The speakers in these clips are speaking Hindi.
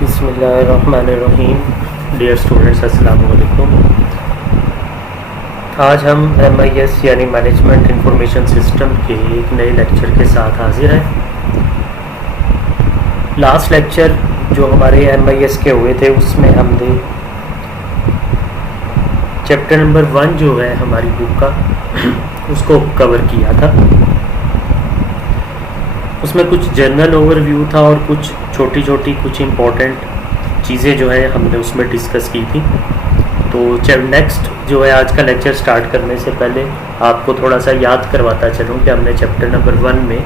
बिस्मिल्लाहिर्रहमानिर्रहीम। डियर स्टूडेंट्स, अस्सलाम वालेकुम। आज हम MIS यानी मैनेजमेंट इंफॉर्मेशन सिस्टम के एक नए लेक्चर के साथ हाजिर हैं। लास्ट लेक्चर जो हमारे MIS के हुए थे उसमें हमने चैप्टर नंबर 1 जो है हमारी बुक का उसको कवर किया था। उसमें कुछ जनरल ओवरव्यू था और कुछ छोटी छोटी कुछ इम्पोर्टेंट चीज़ें जो है हमने उसमें डिस्कस की थी। तो नेक्स्ट जो है आज का लेक्चर स्टार्ट करने से पहले आपको थोड़ा सा याद करवाता चलूँ कि हमने चैप्टर नंबर 1 में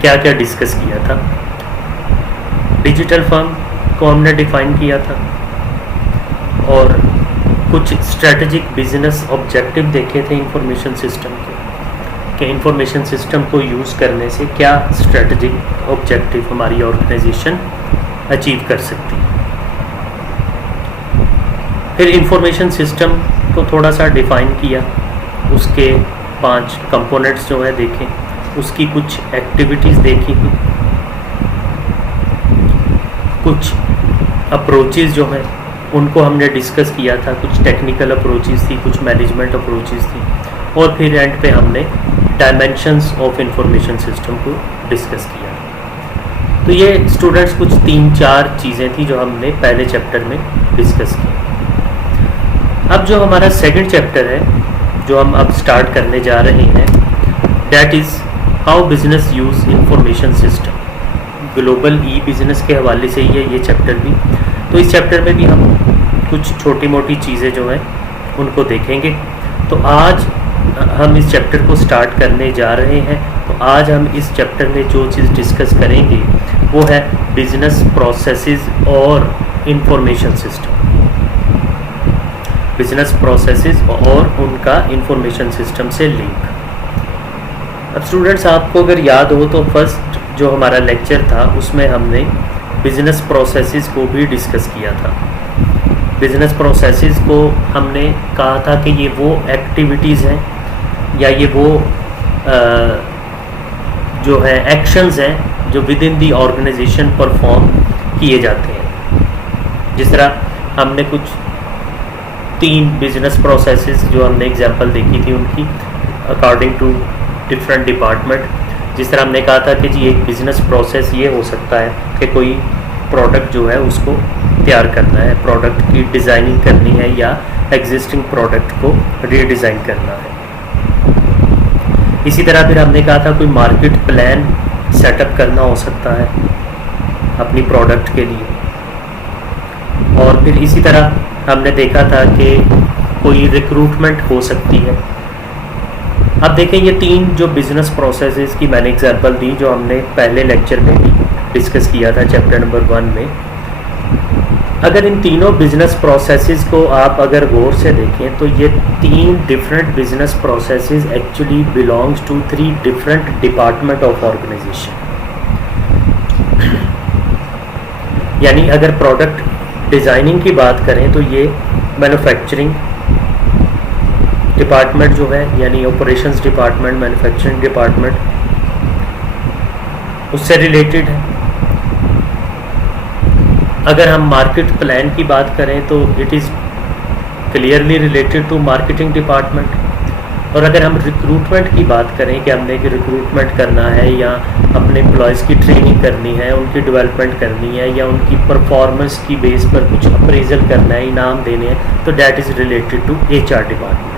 क्या क्या डिस्कस किया था। डिजिटल फर्म को हमने डिफ़ाइन किया था और कुछ स्ट्रेटजिक बिजनेस ऑब्जेक्टिव देखे थे इंफॉर्मेशन सिस्टम के, कि इंफॉर्मेशन सिस्टम को यूज़ करने से क्या स्ट्रेटजिक ऑब्जेक्टिव हमारी ऑर्गेनाइजेशन अचीव कर सकती है। फिर इंफॉर्मेशन सिस्टम को थोड़ा सा डिफ़ाइन किया, उसके 5 कंपोनेंट्स जो है देखें, उसकी कुछ एक्टिविटीज़ देखी, कुछ अप्रोचेज़ जो हैं उनको हमने डिस्कस किया था। कुछ टेक्निकल अप्रोचेज़ थी, कुछ मैनेजमेंट अप्रोचेज़ थी और फिर एंड पे हमने डायमेंशंस ऑफ इंफॉर्मेशन सिस्टम को डिस्कस किया। तो ये स्टूडेंट्स कुछ 3-4 चीज़ें थी जो हमने पहले चैप्टर में डिस्कस की। अब जो हमारा सेकंड चैप्टर है जो हम अब स्टार्ट करने जा रहे हैं, that is how business use information system. Global e business के हवाले से ही है ये चैप्टर भी। तो इस चैप्टर में भी हम कुछ छोटी मोटी चीज़ें जो हैं उनको देखेंगे। तो आज हम इस चैप्टर को स्टार्ट करने जा रहे हैं। तो आज हम इस चैप्टर में जो चीज़ डिस्कस करेंगे वो है बिजनेस प्रोसेसेस और इंफॉर्मेशन सिस्टम। बिजनेस प्रोसेसेस और उनका इंफॉर्मेशन सिस्टम से लिंक। अब स्टूडेंट्स, आपको अगर याद हो तो फर्स्ट जो हमारा लेक्चर था उसमें हमने बिजनेस प्रोसेसेस को भी डिस्कस किया था। बिजनेस प्रोसेसेस को हमने कहा था कि ये वो एक्टिविटीज़ हैं या ये वो जो है एक्शंस हैं जो within the organisation perform किए जाते हैं। जिस तरह हमने कुछ 3 बिजनेस प्रोसेसेस जो हमने एग्जांपल देखी थी उनकी अकॉर्डिंग टू डिफरेंट डिपार्टमेंट। जिस तरह हमने कहा था कि जी एक बिज़नेस प्रोसेस ये हो सकता है कि कोई प्रोडक्ट जो है उसको तैयार करना है, प्रोडक्ट की डिज़ाइनिंग करनी है या एग्जिस्टिंग प्रोडक्ट को रीडिज़ाइन करना है। इसी तरह फिर हमने कहा था कोई मार्केट प्लान सेटअप करना हो सकता है अपनी प्रोडक्ट के लिए। और फिर इसी तरह हमने देखा था कि कोई रिक्रूटमेंट हो सकती है। अब देखें ये 3 जो बिज़नेस प्रोसेसेस की मैंने एग्जांपल दी जो हमने पहले लेक्चर में भी डिस्कस किया था चैप्टर नंबर 1 में। अगर इन तीनों बिजनेस प्रोसेसेस को आप अगर गौर से देखें तो ये 3 different business processes actually belongs to 3 different department of organisation. यानी अगर प्रोडक्ट डिज़ाइनिंग की बात करें तो ये मैन्युफैक्चरिंग डिपार्टमेंट जो है यानी ऑपरेशंस डिपार्टमेंट, मैन्युफैक्चरिंग डिपार्टमेंट उससे रिलेटेड है। अगर हम मार्केट प्लान की बात करें तो it is clearly related to marketing department. और अगर हम रिक्रूटमेंट की बात करें कि हमने कि रिक्रूटमेंट करना है या अपने एम्प्लॉयज़ की ट्रेनिंग करनी है, उनकी डेवलपमेंट करनी है या उनकी परफॉर्मेंस की बेस पर कुछ अप्रेजल करना है, इनाम देने हैं, तो that is related to HR department.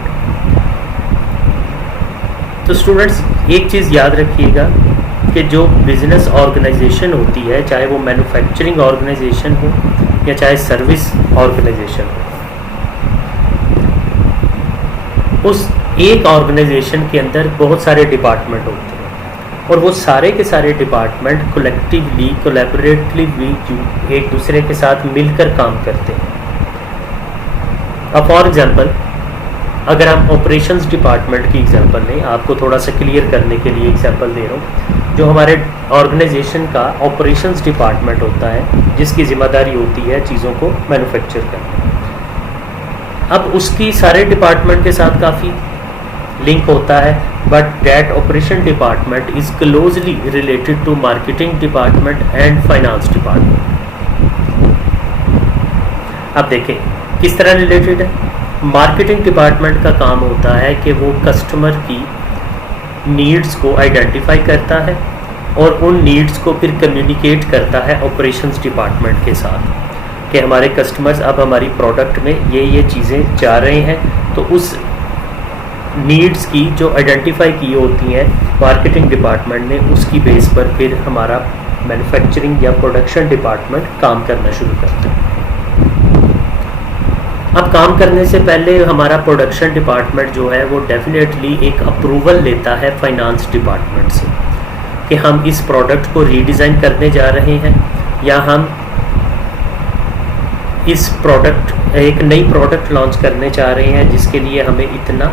तो स्टूडेंट्स एक चीज़ याद रखिएगा कि जो बिज़नेस ऑर्गेनाइजेशन होती है, चाहे वो मैन्युफैक्चरिंग ऑर्गेनाइजेशन हो या चाहे सर्विस ऑर्गेनाइजेशन हो, उस एक ऑर्गेनाइजेशन के अंदर बहुत सारे डिपार्टमेंट होते हैं और वो सारे के सारे डिपार्टमेंट कलेक्टिवली कोलैबोरेटिवली एक दूसरे के साथ मिलकर काम करते हैं। अब फॉर एग्जांपल अगर हम ऑपरेशंस डिपार्टमेंट की एग्जांपल लें, आपको थोड़ा सा क्लियर करने के लिए एग्जांपल दे रहा हूँ। जो हमारे ऑर्गेनाइजेशन का ऑपरेशंस डिपार्टमेंट होता है जिसकी ज़िम्मेदारी होती है चीज़ों को मैन्युफैक्चर करना। अब उसकी सारे डिपार्टमेंट के साथ काफ़ी लिंक होता है, but that operation department is closely related to marketing department and finance department. अब देखें किस तरह रिलेटेड है। मार्केटिंग डिपार्टमेंट का काम होता है कि वो कस्टमर की नीड्स को आइडेंटिफाई करता है और उन नीड्स को फिर कम्युनिकेट करता है ऑपरेशंस डिपार्टमेंट के साथ कि हमारे कस्टमर्स अब हमारी प्रोडक्ट में ये चीज़ें चाह रहे हैं। तो उस नीड्स की जो आइडेंटिफाई की होती हैं मार्केटिंग डिपार्टमेंट ने, उसकी बेस पर फिर हमारा मैन्युफैक्चरिंग या प्रोडक्शन डिपार्टमेंट काम करना शुरू करता है। अब काम करने से पहले हमारा प्रोडक्शन डिपार्टमेंट जो है वो डेफिनेटली एक अप्रूवल लेता है फाइनेंस डिपार्टमेंट से कि हम इस प्रोडक्ट को रीडिज़ाइन करने जा रहे हैं या हम इस प्रोडक्ट एक नई प्रोडक्ट लॉन्च करने जा रहे हैं जिसके लिए हमें इतना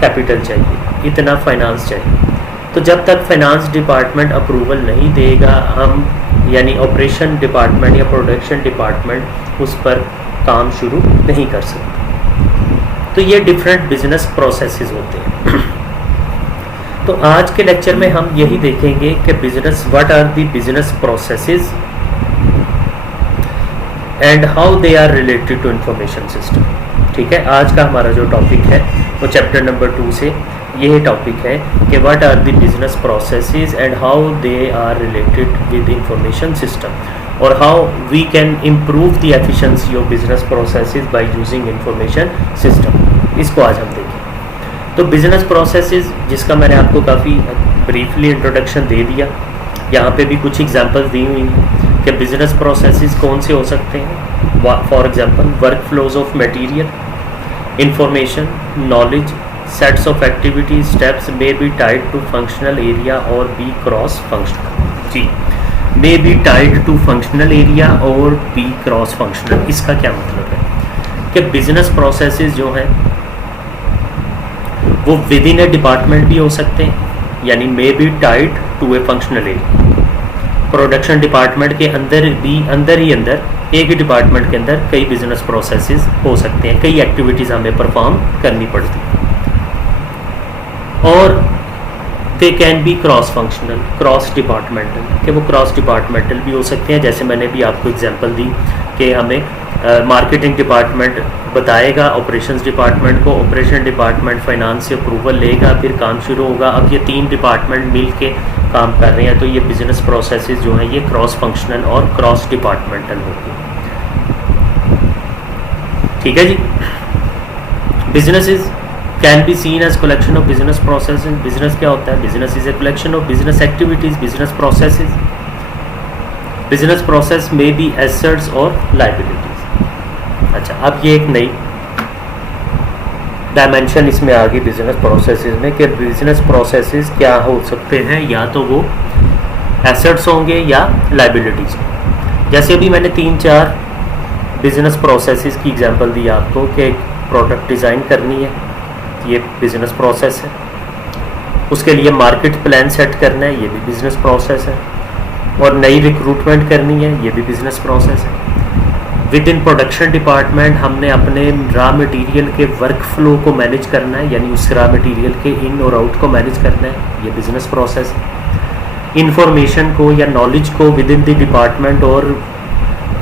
कैपिटल चाहिए, इतना फाइनेंस चाहिए। तो जब तक फाइनेंस डिपार्टमेंट अप्रूवल नहीं देगा हम यानी ऑपरेशन डिपार्टमेंट या प्रोडक्शन डिपार्टमेंट उस पर काम शुरू नहीं कर सकते। तो ये डिफरेंट बिजनेस प्रोसेसेस होते हैं। तो आज के लेक्चर में हम यही देखेंगे कि business what are the business processes and how they are related to information system. ठीक है, आज का हमारा जो टॉपिक है वो चैप्टर नंबर 2 से यही टॉपिक है कि what are the business processes and how they are related with information system और how we can improve the efficiency of business processes by using information system. इसको आज हम देखें। तो बिजनेस प्रोसेसेस जिसका मैंने आपको काफ़ी ब्रीफली इंट्रोडक्शन दे दिया, यहाँ पे भी कुछ एग्जांपल्स दी हुई हैं कि बिजनेस प्रोसेसेस कौन से हो सकते हैं। For example work flows of material, information, knowledge, sets of activity, steps may be tied to functional area or be cross functional. जी, may be tied to functional area or be cross functional. इसका क्या मतलब है कि बिजनेस प्रोसेसेस जो हैं वो विद इन ए डिपार्टमेंट भी हो सकते हैं यानी may be tied to a functional area. Production department के अंदर ही अंदर एक ही डिपार्टमेंट के अंदर कई बिजनेस प्रोसेसेस हो सकते हैं, कई एक्टिविटीज़ हमें परफॉर्म करनी पड़ती हैं। और they can be cross functional, cross departmental, कि वो क्रॉस डिपार्टमेंटल भी हो सकते हैं। जैसे मैंने भी आपको एग्जांपल दी कि हमें मार्केटिंग डिपार्टमेंट बताएगा ऑपरेशंस डिपार्टमेंट को, ऑपरेशन डिपार्टमेंट फाइनेंस से अप्रूवल लेगा, फिर काम शुरू होगा। अब ये 3 डिपार्टमेंट मिल के काम कर रहे हैं, तो ये बिजनेस प्रोसेसेस जो हैं ये क्रॉस फंक्शनल और क्रॉस डिपार्टमेंटल होती हैं। ठीक है जी। Businesses can be seen as collection of business processes. Business क्या होता है? Business is a collection of business activities, business processes. Business process में बी एसेट्स और लायबिलिटीज। अच्छा, अब ये एक नई डायमेंशन इसमें आ गई बिजनेस प्रोसेसेस में कि बिजनेस प्रोसेसेस क्या हो सकते हैं, या तो वो एसेट्स होंगे या लायबिलिटीज। जैसे अभी मैंने 3-4 बिजनेस प्रोसेसेस की एग्जांपल दी आपको कि एक प्रोडक्ट डिज़ाइन करनी है, ये बिजनेस प्रोसेस है। उसके लिए मार्केट प्लान सेट करना है, ये भी बिजनेस प्रोसेस है। और नई रिक्रूटमेंट करनी है, ये भी बिजनेस प्रोसेस है। विद इन प्रोडक्शन डिपार्टमेंट हमने अपने रॉ मटेरियल के वर्क फ्लो को मैनेज करना है, यानी उस रॉ मटेरियल के इन और आउट को मैनेज करना है, ये बिजनेस प्रोसेस है। इंफॉर्मेशन को या नॉलेज को विद इन द डिपार्टमेंट और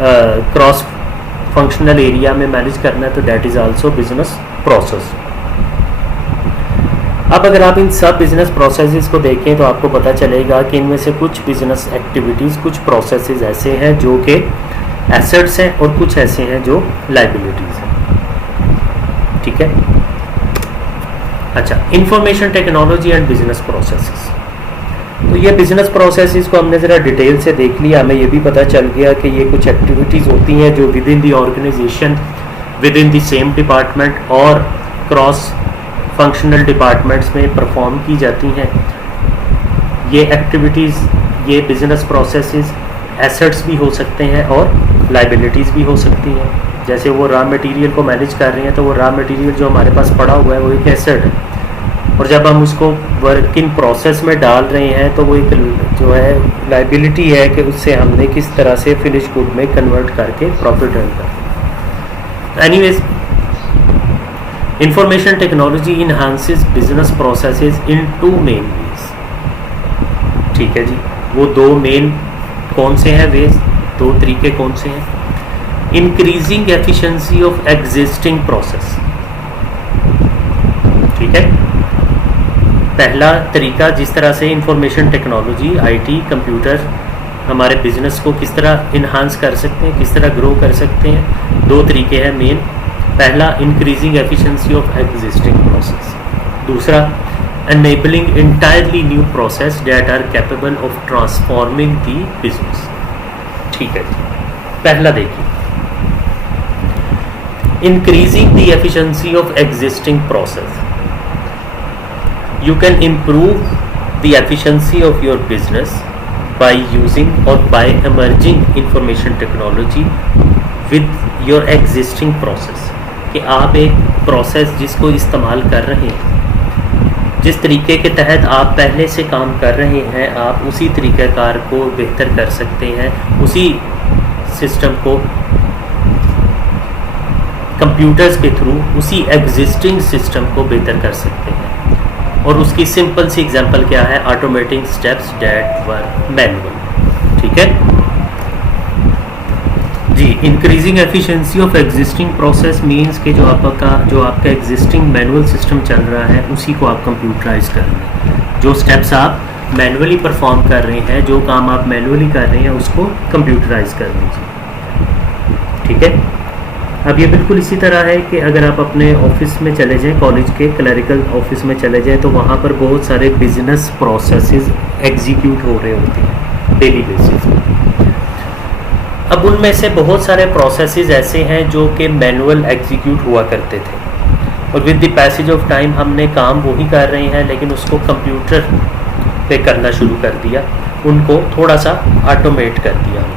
क्रॉस फंक्शनल एरिया में मैनेज करना है, तो that is also business process. अब अगर आप इन सब बिजनेस प्रोसेसेस को देखें तो आपको पता चलेगा कि इनमें से कुछ बिजनेस एक्टिविटीज़, कुछ प्रोसेसेस ऐसे हैं जो कि एसेट्स हैं और कुछ ऐसे हैं जो लायबिलिटीज़ हैं। ठीक है। अच्छा, information technology and business processes. तो ये बिजनेस प्रोसेसेस को हमने ज़रा डिटेल से देख लिया। हमें ये भी पता चल गया कि ये कुछ एक्टिविटीज़ होती हैं जो within the organisation, within the same department और क्रॉस फंक्शनल डिपार्टमेंट्स में परफॉर्म की जाती हैं। ये एक्टिविटीज़, ये बिजनेस प्रोसेसेस एसेट्स भी हो सकते हैं और लायबिलिटीज़ भी हो सकती हैं। जैसे वो रॉ मटेरियल को मैनेज कर रहे हैं तो वो रॉ मटेरियल जो हमारे पास पड़ा हुआ है वो एक एसेट है, और जब हम उसको वर्क इन प्रोसेस में डाल रहे हैं तो वो एक जो है लायबिलिटी है कि उससे हमने किस तरह से फिनिश गुड में कन्वर्ट करके प्रॉफिट अर्न करना। Anyways, information technology enhances business processes in 2 main ways. ठीक है जी, वो 2 मेन कौन से हैं वेज, 2 तरीके कौन से हैं? Increasing efficiency of existing process. ठीक है, पहला तरीका जिस तरह से इंफॉर्मेशन टेक्नोलॉजी, आईटी, कंप्यूटर हमारे बिजनेस को किस तरह इन्हांस कर सकते हैं, किस तरह ग्रो कर सकते हैं, दो तरीके हैं मेन। पहला, increasing efficiency of existing process. दूसरा, enabling entirely new process that are capable of transforming the business. ठीक है, पहला देखिए, increasing the efficiency of existing process. You can improve the efficiency of your business by using or by emerging information technology with your existing process। कि आप एक प्रोसेस जिसको इस्तेमाल कर रहे हैं, जिस तरीके के तहत आप पहले से काम कर रहे हैं, आप उसी तरीक़ाकार को बेहतर कर सकते हैं, उसी सिस्टम को कंप्यूटर्स के थ्रू, उसी एग्जिस्टिंग सिस्टम को बेहतर कर सकते हैं। और उसकी सिंपल सी एग्जांपल क्या है, automating steps that were manual. ठीक है जी, increasing efficiency of existing process means कि जो आपका एग्जिस्टिंग मैनुअल सिस्टम चल रहा है उसी को आप कंप्यूटराइज कर रहे हैं। जो स्टेप्स आप मैनुअली परफॉर्म कर रहे हैं, जो काम आप मैनुअली कर रहे हैं, उसको कंप्यूटराइज कर लीजिए। ठीक है, अब ये बिल्कुल इसी तरह है कि अगर आप अपने ऑफिस में चले जाएं, कॉलेज के क्लरिकल ऑफिस में चले जाएं, तो वहाँ पर बहुत सारे बिजनेस प्रोसेसेस एग्जीक्यूट हो रहे होते हैं डेली बेसिस पे। अब उनमें से बहुत सारे प्रोसेसेस ऐसे हैं जो कि मैनुअल एग्जीक्यूट हुआ करते थे, और with the passage of time हमने काम वही कर रहे हैं लेकिन उसको कंप्यूटर पे करना शुरू कर दिया, उनको थोड़ा सा ऑटोमेट कर दिया।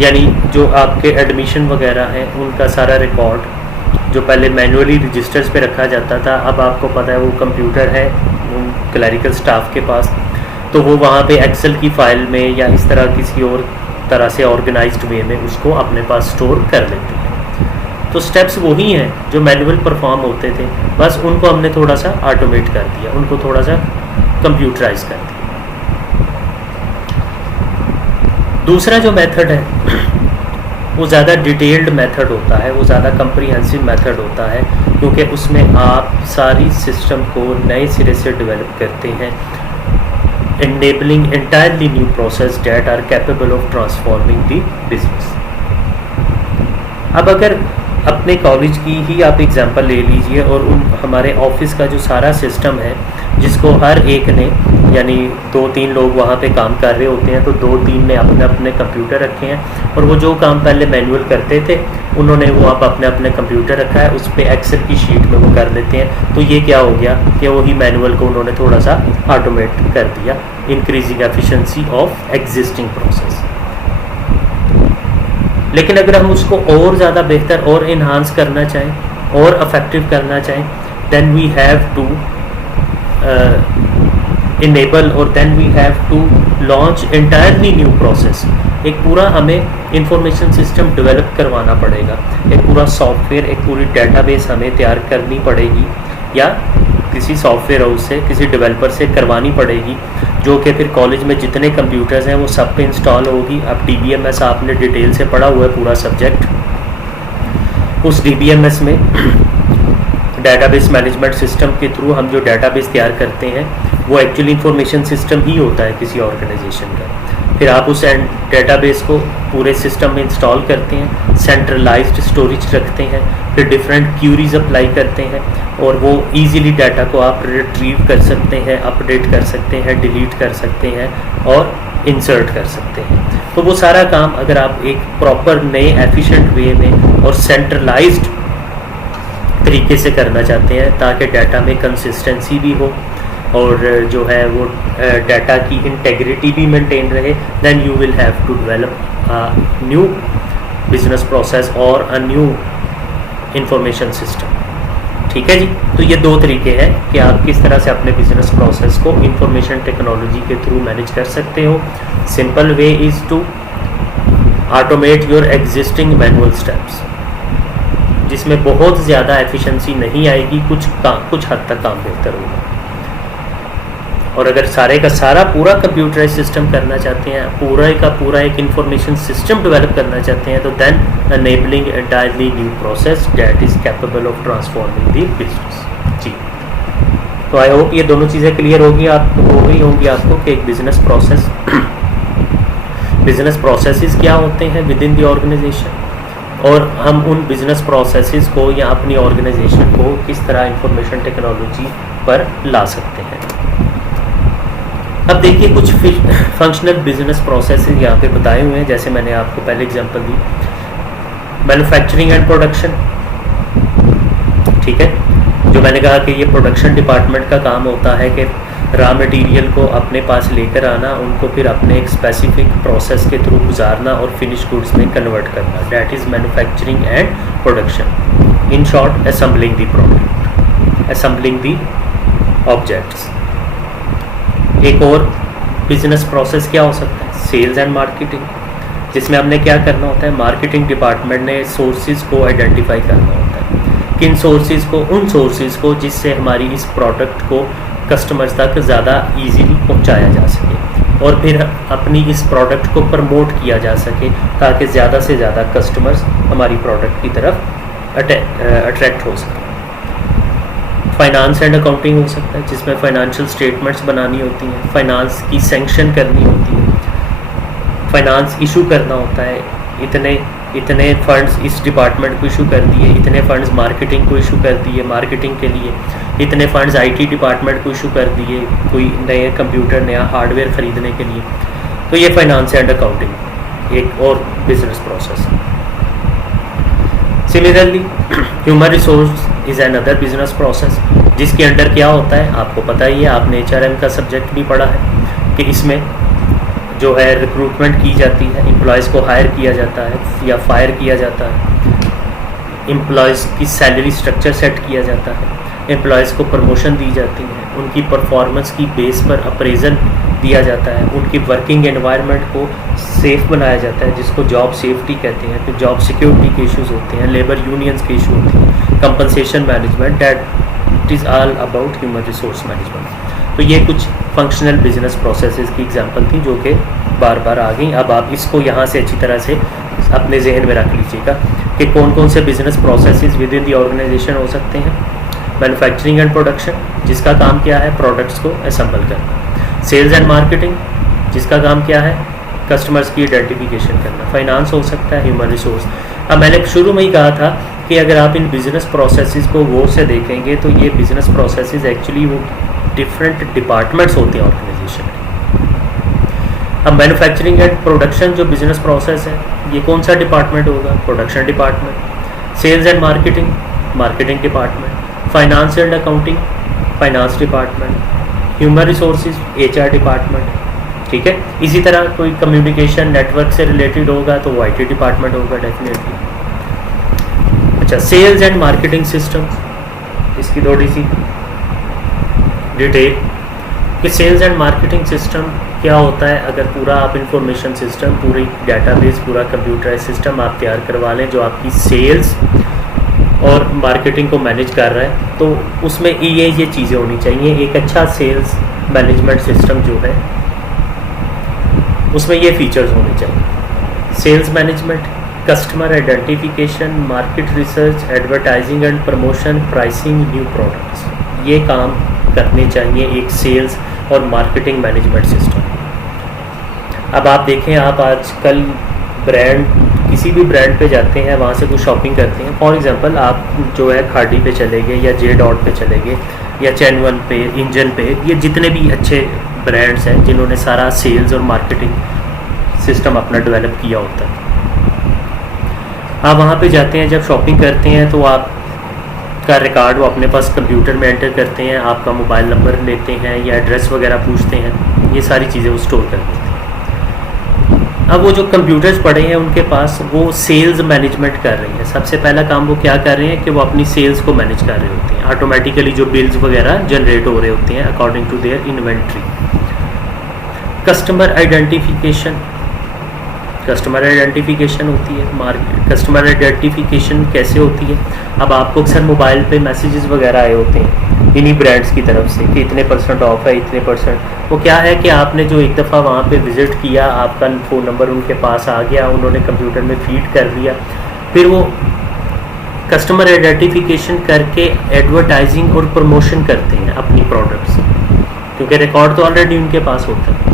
यानी जो आपके एडमिशन वगैरह हैं उनका सारा रिकॉर्ड जो पहले मैनुअली रजिस्टर्स पे रखा जाता था, अब आपको पता है वो कंप्यूटर है क्लरिकल स्टाफ के पास, तो वो वहाँ पे एक्सेल की फ़ाइल में या इस तरह किसी और तरह से ऑर्गेनाइज्ड वे में उसको अपने पास स्टोर कर लेते हैं। तो स्टेप्स वही हैं जो मैनुअल परफॉर्म होते थे, बस उनको हमने थोड़ा सा ऑटोमेट कर दिया, उनको थोड़ा सा कंप्यूटराइज कर दिया। दूसरा जो मेथड है वो ज़्यादा डिटेल्ड मेथड होता है, वो ज़्यादा कम्प्रीहेंसिव मेथड होता है, क्योंकि उसमें आप सारी सिस्टम को नए सिरे से डेवलप करते हैं, enabling entirely new process that are capable of transforming the business। अब अगर अपने कॉलेज की ही आप एग्जांपल ले लीजिए और उन हमारे ऑफिस का जो सारा सिस्टम है जिसको हर एक ने, यानी 2-3 लोग वहाँ पे काम कर रहे होते हैं, तो 2-3 ने अपने अपने कंप्यूटर रखे हैं और वो जो काम पहले मैनुअल करते थे उन्होंने वो आप अपने अपने कंप्यूटर रखा है, उस पर एक्सेल की शीट में वो कर लेते हैं। तो ये क्या हो गया कि वही मैनुअल को उन्होंने थोड़ा सा ऑटोमेट कर दिया, increasing efficiency of existing process. लेकिन अगर हम उसको और ज़्यादा बेहतर और इन्हांस करना चाहें और इफेक्टिव करना चाहें, then we have to enable और then we have to launch entirely new process। एक पूरा हमें इंफॉर्मेशन सिस्टम डेवलप करवाना पड़ेगा, एक पूरा सॉफ्टवेयर, एक पूरी डेटाबेस हमें तैयार करनी पड़ेगी या किसी सॉफ्टवेयर हाउस से, किसी डेवलपर से करवानी पड़ेगी, जो कि फिर कॉलेज में जितने कंप्यूटर्स हैं वो सब पे इंस्टॉल होगी। अब DBMS आपने डिटेल से पढ़ा हुआ है पूरा सब्जेक्ट, उस DBMS में डेटाबेस मैनेजमेंट सिस्टम के थ्रू हम जो डेटाबेस तैयार करते हैं वो एक्चुअली इंफॉर्मेशन सिस्टम ही होता है किसी ऑर्गेनाइजेशन का। फिर आप उस डेटाबेस को पूरे सिस्टम में इंस्टॉल करते हैं, सेंट्रलाइज्ड स्टोरेज रखते हैं, फिर डिफरेंट क्यूरीज अप्लाई करते हैं और वो इजीली डाटा को आप रिट्रीव कर सकते हैं, अपडेट कर सकते हैं, डिलीट कर सकते हैं और इंसर्ट कर सकते हैं। तो वो सारा काम अगर आप एक प्रॉपर नए एफिशिएंट वे में और सेंट्रलाइज्ड तरीके से करना चाहते हैं ताकि डाटा में कंसिस्टेंसी भी हो और जो है वो डाटा की इंटेग्रिटी भी मेंटेन रहे, then you will have to develop a new business process और अ न्यू इंफॉर्मेशन सिस्टम। ठीक है जी, तो ये दो तरीके हैं कि आप किस तरह से अपने बिजनेस प्रोसेस को इंफॉर्मेशन टेक्नोलॉजी के थ्रू मैनेज कर सकते हो। Simple way is to automate your existing manual steps, जिसमें बहुत ज़्यादा एफिशिएंसी नहीं आएगी, कुछ हद तक काम बेहतर होगा। और अगर सारे का सारा पूरा कंप्यूटराइज सिस्टम करना चाहते हैं, पूरा का पूरा एक इंफॉर्मेशन सिस्टम डेवलप करना चाहते हैं, तो then enabling entirely new process that is capable of transforming the business. जी, तो आई होप ये दोनों चीज़ें क्लियर हो गई आपको कि एक बिजनेस प्रोसेसेस क्या होते हैं विद इन द ऑर्गेनाइजेशन, और हम उन बिजनेस प्रोसेसेस को या अपनी ऑर्गेनाइजेशन को किस तरह इंफॉर्मेशन टेक्नोलॉजी पर ला सकते हैं। अब देखिए कुछ फंक्शनल बिजनेस प्रोसेसेस यहाँ पे बताए हुए हैं, जैसे मैंने आपको पहले example the, manufacturing and production. ठीक है, जो मैंने कहा कि ये प्रोडक्शन डिपार्टमेंट का काम होता है कि रॉ मटेरियल को अपने पास लेकर आना, उनको फिर अपने एक स्पेसिफिक प्रोसेस के थ्रू गुजारना और फिनिश गुड्स में कन्वर्ट करना, that is manufacturing and production. In short, assembling the product, assembling the objects. एक और बिजनेस प्रोसेस क्या हो सकता है, सेल्स एंड मार्केटिंग, जिसमें हमने क्या करना होता है, मार्केटिंग डिपार्टमेंट ने सोर्सेज को आइडेंटिफाई करना होता है, किन सोर्सेज को, उन सोर्सेज को जिससे हमारी इस प्रोडक्ट को कस्टमर्स तक ज़्यादा इजीली पहुंचाया जा सके, और फिर अपनी इस प्रोडक्ट को प्रमोट किया जा सके ताकि ज़्यादा से ज़्यादा कस्टमर्स हमारी प्रोडक्ट की तरफ अट्रैक्ट हो सके। फाइनेंस एंड अकाउंटिंग हो सकता है, जिसमें फाइनेंशियल स्टेटमेंट्स बनानी होती हैं, फाइनेंस की सैंक्शन करनी होती है, फाइनेंस इशू करना होता है, इतने फंड्स इस डिपार्टमेंट को इशू कर दिए, इतने फंड्स मार्केटिंग को इशू कर दिए, मार्केटिंग के लिए इतने फंड्स आईटी डिपार्टमेंट को इशू कर दिए, कोई नए कंप्यूटर, नया हार्डवेयर ख़रीदने के लिए। तो ये फाइनेंस एंड अकाउंटिंग एक और बिजनेस प्रोसेस है। Similarly human resource is another business process, जिसके अंडर क्या होता है आपको पता ही है, आपने HRM का सब्जेक्ट भी पढ़ा है कि इसमें जो है रिक्रूटमेंट की जाती है, एम्प्लॉयज़ को हायर किया जाता है या फायर किया जाता है, एम्प्लॉयज़ की सैलरी स्ट्रक्चर सेट किया जाता है, एम्प्लॉयज़ को प्रमोशन दी जाती है, उनकी परफॉर्मेंस की बेस पर अप्रेजल दिया जाता है, उनकी वर्किंग एनवायरनमेंट को सेफ़ बनाया जाता है, जिसको जॉब सेफ्टी कहते हैं, फिर जॉब सिक्योरिटी के इश्यूज़ होते हैं, लेबर यूनियंस के इशू होते हैं, compensation management, that is all about human resource management. तो ये कुछ फंक्शनल बिजनेस प्रोसेसेस की एग्जांपल थी जो कि बार बार आ गई। अब आप इसको यहाँ से अच्छी तरह से अपने जहन में रख लीजिएगा कि कौन कौन से business processes within the organisation हो सकते हैं। मैन्युफैक्चरिंग एंड प्रोडक्शन, जिसका काम क्या है प्रोडक्ट्स को असेंबल करना। सेल्स एंड मार्केटिंग, जिसका काम क्या है कस्टमर्स की आइडेंटिफिकेशन करना। फाइनेंस हो सकता है, ह्यूमन रिसोर्स। अब मैंने शुरू में ही कहा था कि अगर आप इन बिजनेस प्रोसेसेस को गौर से देखेंगे तो ये बिजनेस प्रोसेसेस एक्चुअली वो डिफरेंट डिपार्टमेंट्स होते हैं ऑर्गेनाइजेशन के। अब मैन्युफैक्चरिंग एंड प्रोडक्शन जो बिजनेस प्रोसेस है, ये कौन सा डिपार्टमेंट होगा, production department. Sales and marketing, marketing department. Finance and accounting, finance department. Human resources, HR department. ठीक है, इसी तरह कोई कम्युनिकेशन नेटवर्क से रिलेटेड होगा तो वो IT डिपार्टमेंट होगा डेफिनेटली। अच्छा, सेल्स एंड मार्केटिंग सिस्टम, इसकी थोड़ी सी डिटेल कि सेल्स एंड मार्केटिंग सिस्टम क्या होता है। अगर पूरा आप इंफॉर्मेशन सिस्टम, पूरी डेटाबेस, पूरा कंप्यूटराइज सिस्टम आप तैयार करवा लें जो आपकी सेल्स और मार्केटिंग को मैनेज कर रहा है, तो उसमें ये चीज़ें होनी चाहिए। एक अच्छा सेल्स मैनेजमेंट सिस्टम जो है उसमें ये फीचर्स होने चाहिए। Sales management, customer identification, market research, advertising and promotion, pricing new products, ये काम करने चाहिए एक सेल्स और मार्केटिंग मैनेजमेंट सिस्टम। अब आप देखें, आप आजकल ब्रांड, किसी भी ब्रांड पे जाते हैं, वहाँ से कुछ शॉपिंग करते हैं। फॉर एग्जांपल आप जो है खाड़ी पे चले गए या J.Dot पे चले गए या चैनवन पे, इंजन पे, ये जितने भी अच्छे ब्रांड्स हैं जिन्होंने सारा सेल्स और मार्केटिंग सिस्टम अपना डेवलप किया होता है। आप वहाँ पे जाते हैं, जब शॉपिंग करते हैं तो आप का रिकॉर्ड वो अपने पास कंप्यूटर में एंटर करते हैं, आपका मोबाइल नंबर लेते हैं या एड्रेस वगैरह पूछते हैं, ये सारी चीज़ें वो स्टोर कर देते हैं। अब वो जो कंप्यूटर्स पड़े हैं उनके पास, वो सेल्स मैनेजमेंट कर रहे हैं। सबसे पहला काम वो क्या कर रहे हैं कि वो अपनी सेल्स को मैनेज कर रहे होते हैं। ऑटोमेटिकली जो बिल्स वगैरह जनरेट हो रहे होते हैं according to their inventory. Customer identification, customer identification होती है। कस्टमर आइडेंटिफिकेशन कैसे होती है, अब आपको अक्सर मोबाइल पे मैसेजेस वगैरह आए होते हैं इन्हीं ब्रांड्स की तरफ से कि इतने % ऑफ है, इतने %। वो क्या है कि आपने जो एक दफ़ा वहाँ पे विज़िट किया, आपका फ़ोन नंबर उनके पास आ गया, उन्होंने कंप्यूटर में फीड कर दिया, फिर वो कस्टमर आइडेंटिफिकेशन करके एडवर्टाइजिंग और प्रमोशन करते हैं अपनी प्रोडक्ट्स, क्योंकि रिकॉर्ड तो ऑलरेडी उनके पास होता है।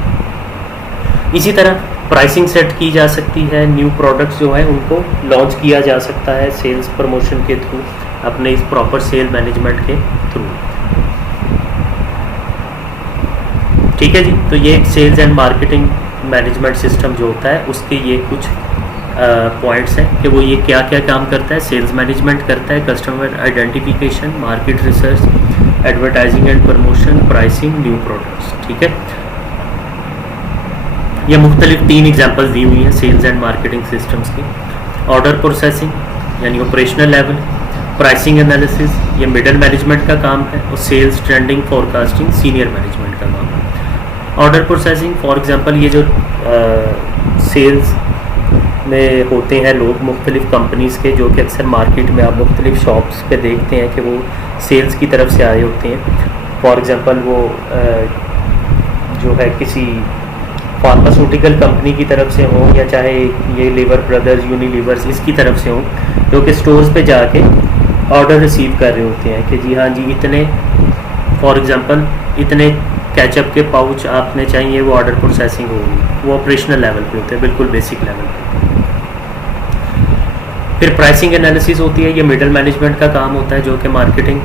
इसी तरह प्राइसिंग सेट की जा सकती है, न्यू प्रोडक्ट्स जो है उनको लॉन्च किया जा सकता है सेल्स प्रमोशन के थ्रू, अपने इस प्रॉपर सेल मैनेजमेंट के थ्रू। ठीक है जी, तो ये एक sales and marketing management system जो होता है उसके ये कुछ पॉइंट्स हैं कि वो ये क्या क्या काम करता है। सेल्स मैनेजमेंट करता है, customer identification, market research, advertising and promotion, pricing, new products. ठीक है, ये मुख्तलिफ 3 एग्जांपल्स दी हुई हैं सेल्स एंड मार्केटिंग सिस्टम्स की। ऑर्डर प्रोसेसिंग यानी ऑपरेशनल लेवल, प्राइसिंग एनालिसिस ये मिडल मैनेजमेंट का काम है, और sales trending forecasting senior management का काम है। ऑर्डर प्रोसेसिंग फॉर एग्जांपल ये जो सेल्स में होते हैं लोग मुख्तलिफ कंपनीज़ के, जो कि अक्सर मार्केट में आप मुख्तलिफ शॉप्स पे देखते हैं कि वो सेल्स की तरफ से आए होते हैं। फॉर एग्जांपल वो जो है किसी फार्मास्यूटिकल कंपनी की तरफ से हों, या चाहे ये लीवर ब्रदर्स, यूनिलीवर्स इसकी तरफ से हों, जो कि स्टोर्स पे जाके ऑर्डर रिसीव कर रहे होते हैं कि जी हाँ जी इतने, फॉर एग्जांपल इतने केचप के पाउच आपने चाहिए, वो ऑर्डर प्रोसेसिंग होगी, वो ऑपरेशनल लेवल पे होते हैं, बिल्कुल बेसिक लेवल पे। फिर प्राइसिंग एनालिसिस होती है, ये मिडल मैनेजमेंट का काम होता है जो कि मार्केटिंग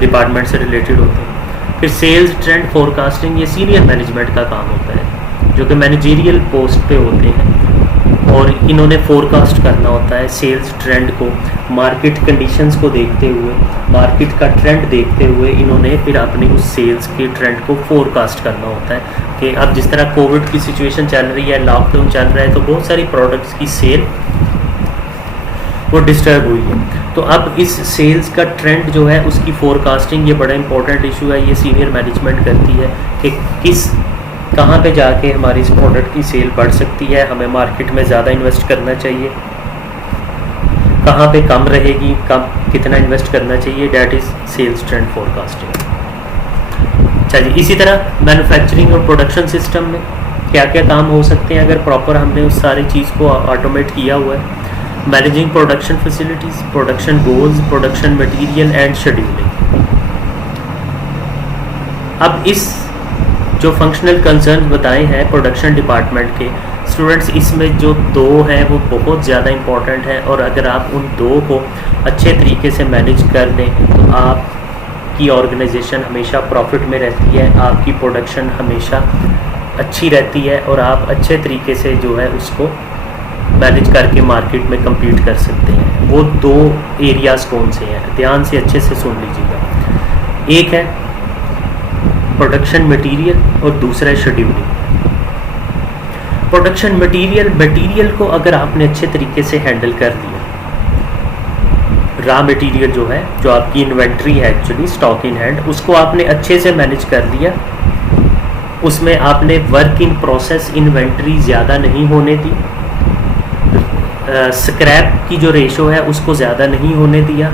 डिपार्टमेंट से रिलेटेड होते हैं। फिर सेल्स ट्रेंड फोरकास्टिंग ये सीनियर मैनेजमेंट का काम होता है, जो कि मैनेजरियल पोस्ट पे होते हैं, और इन्होंने फोरकास्ट करना होता है सेल्स ट्रेंड को, मार्केट कंडीशंस को देखते हुए, मार्केट का ट्रेंड देखते हुए इन्होंने फिर अपनी उस सेल्स के ट्रेंड को फोरकास्ट करना होता है कि अब जिस तरह कोविड की सिचुएशन चल रही है, लॉकडाउन चल रहा है, तो बहुत सारी प्रोडक्ट्स की सेल वो डिस्टर्ब हुई है। तो अब इस सेल्स का ट्रेंड जो है उसकी फोरकास्टिंग ये बड़ा इंपॉर्टेंट इशू है, ये सीनियर मैनेजमेंट करती है कि कहाँ पे जाके हमारी इस प्रोडक्ट की सेल बढ़ सकती है, हमें मार्केट में ज़्यादा इन्वेस्ट करना चाहिए, कहाँ पे कम रहेगी, कम कितना इन्वेस्ट करना चाहिए, that is sales trend forecasting. अच्छा जी, इसी तरह मैन्युफैक्चरिंग और प्रोडक्शन सिस्टम में क्या क्या काम हो सकते हैं अगर प्रॉपर हमने उस सारी चीज़ को ऑटोमेट किया हुआ है। Managing production facilities, production goals, production material and scheduling. अब इस जो फंक्शनल कंसर्न बताए हैं प्रोडक्शन डिपार्टमेंट के स्टूडेंट्स, इसमें जो 2 हैं वो बहुत ज़्यादा इम्पॉर्टेंट है, और अगर आप उन 2 को अच्छे तरीके से मैनेज कर लें तो आपकी ऑर्गेनाइजेशन हमेशा प्रॉफिट में रहती है, आपकी प्रोडक्शन हमेशा अच्छी रहती है, और आप अच्छे तरीके से जो है उसको मैनेज करके मार्केट में compete कर सकते हैं। वो 2 एरियाज़ कौन से हैं, ध्यान से अच्छे से सुन लीजिएगा। एक है प्रोडक्शन मटेरियल और दूसरा है शेड्यूलिंग। प्रोडक्शन मटेरियल को अगर आपने अच्छे तरीके से हैंडल कर दिया, रॉ मटेरियल जो है, जो आपकी इन्वेंट्री है एक्चुअली स्टॉक इन हैंड, उसको आपने अच्छे से मैनेज कर दिया, उसमें आपने वर्क इन प्रोसेस इन्वेंट्री ज़्यादा नहीं होने दी, स्क्रैप की जो रेशो है उसको ज़्यादा नहीं होने दिया,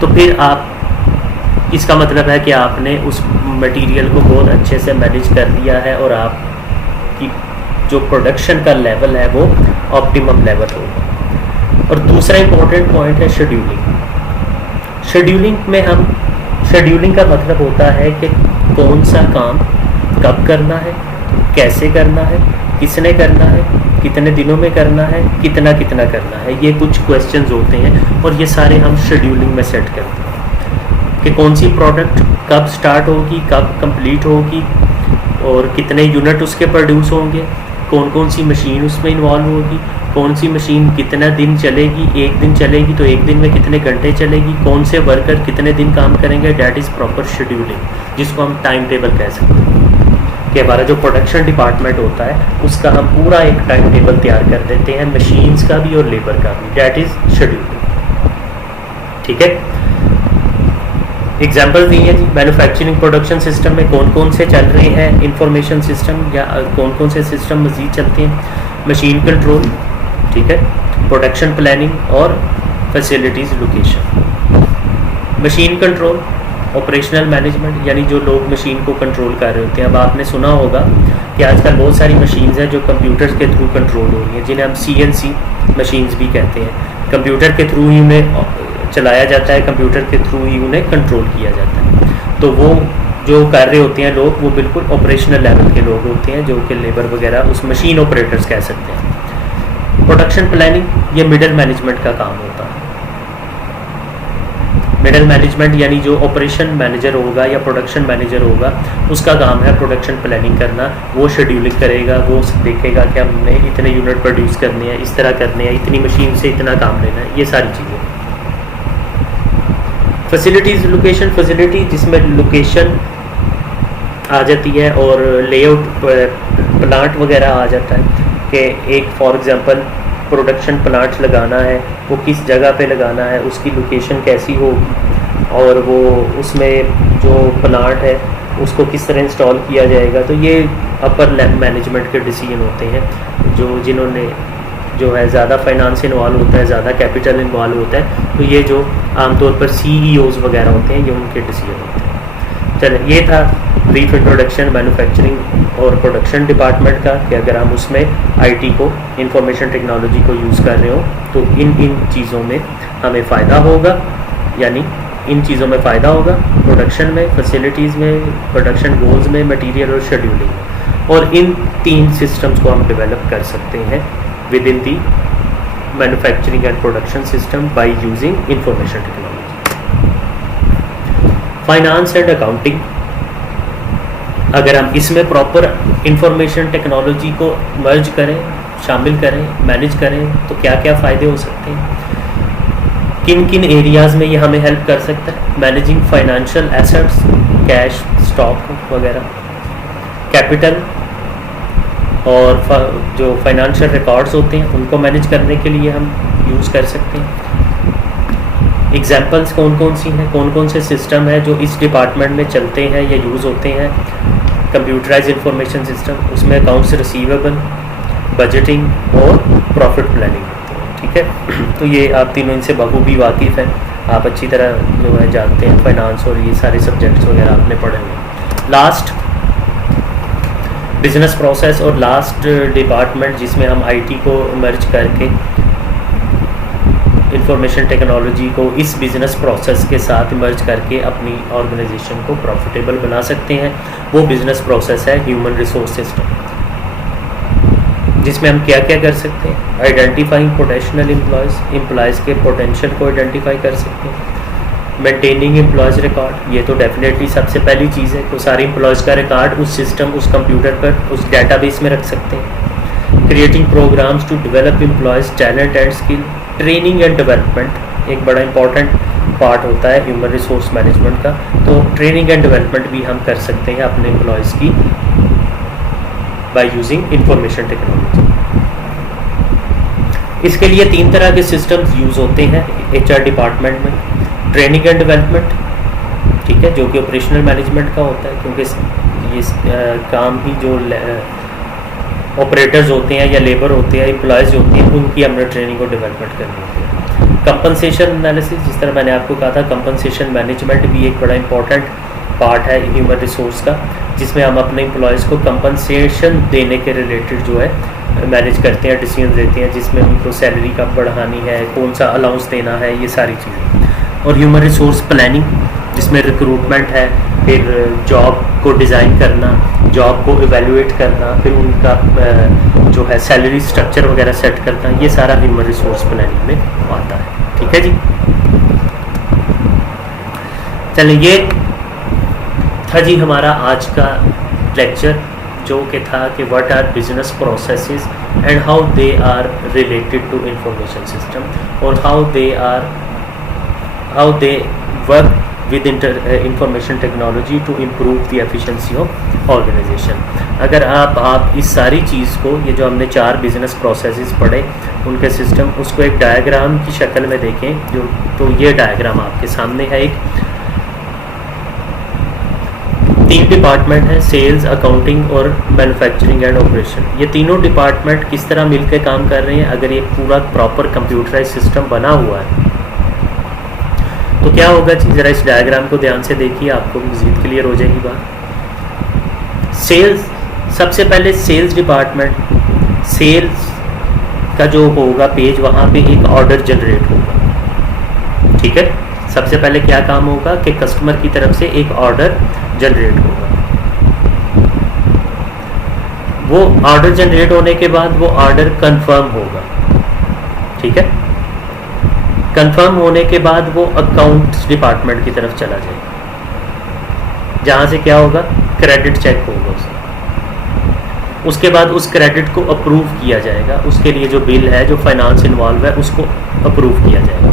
तो फिर आप, इसका मतलब है कि आपने उस मटेरियल को बहुत अच्छे से मैनेज कर दिया है, और आपकी जो प्रोडक्शन का लेवल है वो ऑप्टिमम लेवल होगा। और दूसरा इंपॉर्टेंट पॉइंट है शेड्यूलिंग। शेड्यूलिंग का मतलब होता है कि कौन सा काम कब करना है, कैसे करना है, किसने करना है, कितने दिनों में करना है, कितना करना है। ये कुछ क्वेश्चंस होते हैं और ये सारे हम शेड्यूलिंग में सेट करते हैं कि कौन सी प्रोडक्ट कब स्टार्ट होगी, कब कंप्लीट होगी, और कितने यूनिट उसके प्रोड्यूस होंगे, कौन कौन सी मशीन उसमें इन्वॉल्व होगी, कौन सी मशीन कितना दिन चलेगी, एक दिन चलेगी तो एक दिन में कितने घंटे चलेगी, कौन से वर्कर कितने दिन काम करेंगे, डैट इज़ प्रॉपर शेड्यूलिंग, जिसको हम टाइम टेबल कह सकते हैं। कि हमारा जो प्रोडक्शन डिपार्टमेंट होता है उसका हम पूरा एक टाइम टेबल तैयार कर देते हैं, मशीन्स का भी और लेबर का भी, डैट इज़ शेड्यूलिंग। ठीक है, एग्जाम्पल दी है जी। मैन्युफैक्चरिंग प्रोडक्शन सिस्टम में कौन कौन से चल रहे हैं इंफॉर्मेशन सिस्टम, या कौन कौन से सिस्टम मज़ीद चलते हैं। मशीन कंट्रोल, ठीक है, प्रोडक्शन प्लानिंग और facilities location. Machine control, operational management, यानी जो लोग मशीन को कंट्रोल कर रहे होते हैं। अब आपने सुना होगा कि आजकल बहुत सारी मशीन्स हैं जो कंप्यूटर के थ्रू कंट्रोल हो रही हैं, जिन्हें हम CNC मशीन्स भी कहते हैं। कंप्यूटर के थ्रू ही उन्हें चलाया जाता है, कंप्यूटर के थ्रू ही उन्हें कंट्रोल किया जाता है। तो वो जो कर रहे होते हैं लोग, वो बिल्कुल ऑपरेशनल लेवल के लोग होते हैं, जो कि लेबर वगैरह उस मशीन ऑपरेटर्स कह सकते हैं। प्रोडक्शन प्लानिंग, ये मिडल मैनेजमेंट का काम होता है। मिडल मैनेजमेंट यानी जो ऑपरेशन मैनेजर होगा या प्रोडक्शन मैनेजर होगा, उसका काम है प्रोडक्शन प्लानिंग करना। वो शेड्यूलिंग करेगा, वो देखेगा कि हमने इतने यूनिट प्रोड्यूस करने हैं, इस तरह करने हैं, इतनी मशीन से इतना काम लेना है, ये सारी चीज़ें। फैसिलिटीज़ लोकेशन, फैसिलिटी जिसमें लोकेशन आ जाती है और लेआउट प्लांट वगैरह आ जाता है कि एक फॉर एग्जांपल प्रोडक्शन प्लांट लगाना है, वो किस जगह पे लगाना है, उसकी लोकेशन कैसी होगी और वो उसमें जो प्लांट है उसको किस तरह इंस्टॉल किया जाएगा। तो ये अपर मैनेजमेंट के डिसीजन होते हैं, जो जिन्होंने जो है ज़्यादा फाइनेंस इन्वॉल्व होता है, ज़्यादा कैपिटल इन्वॉल्व होता है, तो ये जो आमतौर पर CEOs वगैरह होते हैं, ये उनके डिसीजन होते हैं। चलिए, ये था ब्रीफ इंट्रोडक्शन मैन्युफैक्चरिंग और प्रोडक्शन डिपार्टमेंट का, कि अगर हम उसमें IT को, इंफॉर्मेशन टेक्नोलॉजी को यूज़ कर रहे हो तो इन चीज़ों में हमें फ़ायदा होगा, यानी इन चीज़ों में फ़ायदा होगा, प्रोडक्शन में, फैसिलिटीज़ में, प्रोडक्शन गोल्स में, मटीरियल और शेड्यूलिंग में। और इन 3 सिस्टम्स को हम डेवलप कर सकते हैं with in the manufacturing and production system by using information technology. Finance and accounting, अगर हम इसमें प्रॉपर इंफॉर्मेशन टेक्नोलॉजी को मर्ज करें, शामिल करें, मैनेज करें, तो क्या क्या फ़ायदे हो सकते हैं, किन किन एरियाज़ में ये हमें हेल्प कर सकता है। Managing financial assets, cash, stock वगैरह, कैपिटल और जो फाइनेंशियल रिकॉर्ड्स होते हैं उनको मैनेज करने के लिए हम यूज़ कर सकते हैं। एग्जाम्पल्स कौन कौन सी हैं, कौन कौन से सिस्टम है जो इस डिपार्टमेंट में चलते हैं या यूज़ होते हैं। कंप्यूटराइज इंफॉर्मेशन सिस्टम, उसमें अकाउंट्स रिसीवेबल, बजटिंग और प्रॉफिट प्लानिंग होती है, ठीक है। तो ये आप तीनों इनसे बखूबी वाकिफ़ हैं, आप अच्छी तरह जो है जानते हैं फाइनेंस और ये सारे सब्जेक्ट्स वगैरह आपने पढ़े हुए। लास्ट बिजनेस प्रोसेस और लास्ट डिपार्टमेंट जिसमें हम IT को मर्ज करके इंफॉर्मेशन टेक्नोलॉजी को इस बिज़नेस प्रोसेस के साथ मर्ज करके अपनी ऑर्गेनाइजेशन को प्रॉफिटेबल बना सकते हैं, वो बिज़नेस प्रोसेस है ह्यूमन रिसोर्स सिस्टम, जिसमें हम क्या क्या कर सकते हैं। आइडेंटिफाइंग पोटेंशियल एम्प्लॉयज़ के पोटेंशियल को आइडेंटिफाई कर सकते हैं। मेंटेनिंग एम्प्लॉयज़ रिकॉर्ड, ये तो डेफिनेटली सबसे पहली चीज़ है कि सारे एम्प्लॉयज़ का रिकॉर्ड उस सिस्टम, उस कंप्यूटर पर, उस डेटाबेस में रख सकते हैं। Creating programmes to develop employees talent and skill, training and development एक बड़ा इंपॉर्टेंट पार्ट होता है ह्यूमन रिसोर्स मैनेजमेंट का। तो ट्रेनिंग एंड डेवलपमेंट भी हम कर सकते हैं अपने एम्प्लॉयज़ की बाय यूजिंग इंफॉर्मेशन टेक्नोलॉजी। इसके लिए 3 तरह के सिस्टम्स यूज़ होते हैं HR डिपार्टमेंट में। ट्रेनिंग एंड डेवलपमेंट, ठीक है, जो कि ऑपरेशनल मैनेजमेंट का होता है, क्योंकि ये काम ही जो ऑपरेटर्स होते हैं या लेबर होते हैं, एम्प्लॉयज़ होते हैं, उनकी हमने ट्रेनिंग और डेवलपमेंट करनी होती है। कंपनसेशन एनालिसिस, जिस तरह मैंने आपको कहा था, कंपनसेशन मैनेजमेंट भी एक बड़ा इंपॉर्टेंट पार्ट है ह्यूमन रिसोर्स का, जिसमें हम अपने एम्प्लॉयज़ को कंपनसेशन देने के रिलेटेड जो है मैनेज करते हैं, डिसीजन देते हैं, जिसमें उनको सैलरी कब बढ़ानी है, कौन सा अलाउंस देना है, ये सारी चीज़ें। और ह्यूमन रिसोर्स प्लानिंग, जिसमें रिक्रूटमेंट है, फिर जॉब को डिज़ाइन करना, जॉब को इवेलुएट करना, फिर उनका जो है सैलरी स्ट्रक्चर वगैरह सेट करना, ये सारा ह्यूमन रिसोर्स प्लानिंग में आता है, ठीक है जी। चलिए, ये था जी हमारा आज का लेक्चर, जो कि था कि what are business processes and how they are related to information system और how they work with information technology to improve the efficiency of organization। अगर आप इस सारी चीज़ को, ये जो हमने 4 बिजनेस प्रोसेसेस पढ़े, उनके सिस्टम, उसको एक डायग्राम की शक्ल में देखें, जो तो ये डायग्राम आपके सामने है। एक तीन डिपार्टमेंट हैं, सेल्स, अकाउंटिंग और मैन्युफैक्चरिंग एंड ऑपरेशन। ये तीनों डिपार्टमेंट किस तरह मिलकर काम कर रहे हैं, अगर ये पूरा प्रॉपर कंप्यूटराइज सिस्टम बना हुआ है तो क्या होगा जी, ज़रा इस डायग्राम को ध्यान से देखिए, आपको मज़ीद क्लियर हो जाएगी बात। सेल्स, सबसे पहले सेल्स डिपार्टमेंट, सेल्स का जो होगा पेज, वहाँ पे एक ऑर्डर जनरेट होगा, ठीक है। सबसे पहले क्या काम होगा कि कस्टमर की तरफ से एक ऑर्डर जनरेट होगा। वो ऑर्डर जनरेट होने के बाद वो ऑर्डर कंफर्म होगा, ठीक है। कंफर्म होने के बाद वो अकाउंट्स डिपार्टमेंट की तरफ चला जाएगा, जहाँ से क्या होगा, क्रेडिट चेक होगा उसके बाद उस क्रेडिट को अप्रूव किया जाएगा, उसके लिए जो बिल है, जो फाइनेंस इन्वॉल्व है, उसको अप्रूव किया जाएगा,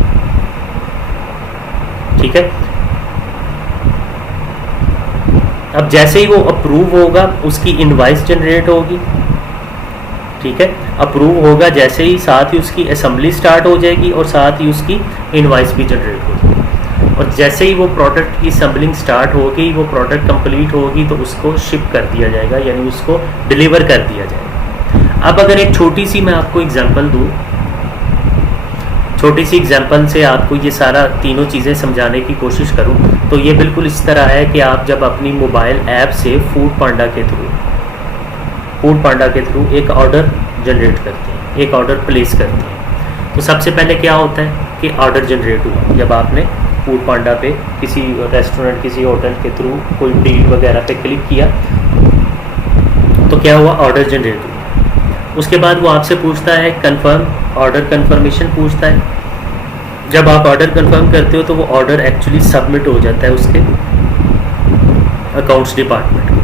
ठीक है। अब जैसे ही वो अप्रूव होगा उसकी इनवाइस जनरेट होगी, ठीक है। अप्रूव होगा जैसे ही, साथ ही उसकी असेंबली स्टार्ट हो जाएगी और साथ ही उसकी इनवाइस भी जनरेट हो जाएगी। और जैसे ही वो प्रोडक्ट की असेंबलिंग स्टार्ट होगी, वो प्रोडक्ट कंप्लीट होगी तो उसको शिप कर दिया जाएगा, यानी उसको डिलीवर कर दिया जाएगा। अब अगर एक छोटी सी मैं आपको एग्जांपल दूँ, छोटी सी एग्जांपल से आपको ये सारा तीनों चीज़ें समझाने की कोशिश करूँ तो ये बिल्कुल इस तरह है कि आप जब अपनी मोबाइल ऐप से फूड पांडा के थ्रू एक ऑर्डर जनरेट करते हैं, एक ऑर्डर प्लेस करते हैं, तो सबसे पहले क्या होता है कि ऑर्डर जनरेट हुआ। जब आपने फूड पांडा पे किसी रेस्टोरेंट, किसी होटल के थ्रू कोई डील वगैरह पे क्लिक किया तो क्या हुआ, ऑर्डर जनरेट हुआ। उसके बाद वो आपसे पूछता है कंफर्म, ऑर्डर कंफर्मेशन पूछता है। जब आप ऑर्डर कंफर्म करते हो तो वो ऑर्डर एक्चुअली सबमिट हो जाता है उसके अकाउंट्स डिपार्टमेंट को,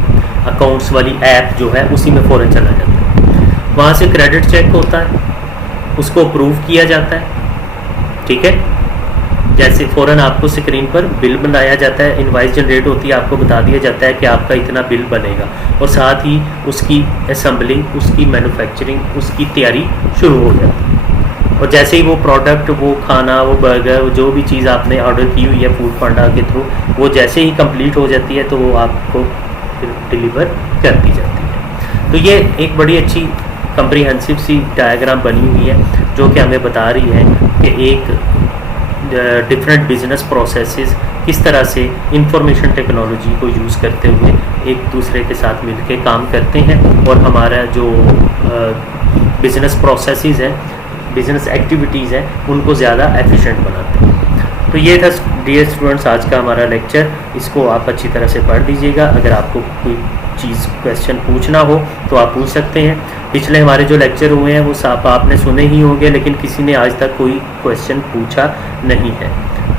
अकाउंट्स वाली ऐप जो है उसी में फ़ौरन चला जाता है। वहाँ से क्रेडिट चेक होता है, उसको अप्रूव किया जाता है, ठीक है। जैसे फ़ौरन आपको स्क्रीन पर बिल बनाया जाता है, इनवाइस जनरेट होती है, आपको बता दिया जाता है कि आपका इतना बिल बनेगा और साथ ही उसकी असेंबलिंग, उसकी मैन्युफैक्चरिंग, उसकी तैयारी शुरू हो जाती है। और जैसे ही वो प्रोडक्ट, वो खाना, वो बर्गर, जो भी चीज़ आपने ऑर्डर की हुई है फूड पांडा के थ्रू, वो जैसे ही कंप्लीट हो जाती है तो वो आपको फिर डिलीवर कर दी जाती है। तो ये एक बड़ी अच्छी कम्प्रीहेंसिव सी डायग्राम बनी हुई है जो कि हमें बता रही है कि एक डिफरेंट बिजनेस प्रोसेसेस किस तरह से इंफॉर्मेशन टेक्नोलॉजी को यूज़ करते हुए एक दूसरे के साथ मिलकर काम करते हैं और हमारा जो बिज़नेस प्रोसेसेस हैं, बिज़नेस एक्टिविटीज़ हैं, उनको ज़्यादा एफिशिएंट बनाते हैं। तो ये था डियर स्टूडेंट्स आज का हमारा लेक्चर, इसको आप अच्छी तरह से पढ़ लीजिएगा। अगर आपको कोई चीज़ क्वेश्चन पूछना हो तो आप पूछ सकते हैं। पिछले हमारे जो लेक्चर हुए हैं वो आपने सुने ही होंगे, लेकिन किसी ने आज तक कोई क्वेश्चन पूछा नहीं है।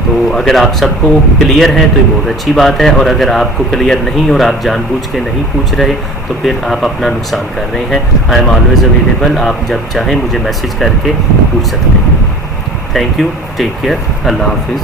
तो अगर आप सबको क्लियर है तो ये बहुत अच्छी बात है, और अगर आपको क्लियर नहीं और आप जानबूझ के नहीं पूछ रहे तो फिर आप अपना नुकसान कर रहे हैं। आई एम ऑलवेज अवेलेबल, आप जब चाहें मुझे मैसेज करके पूछ सकते हैं। थैंक यू, टेक केयर, अल्लाह हाफिज़।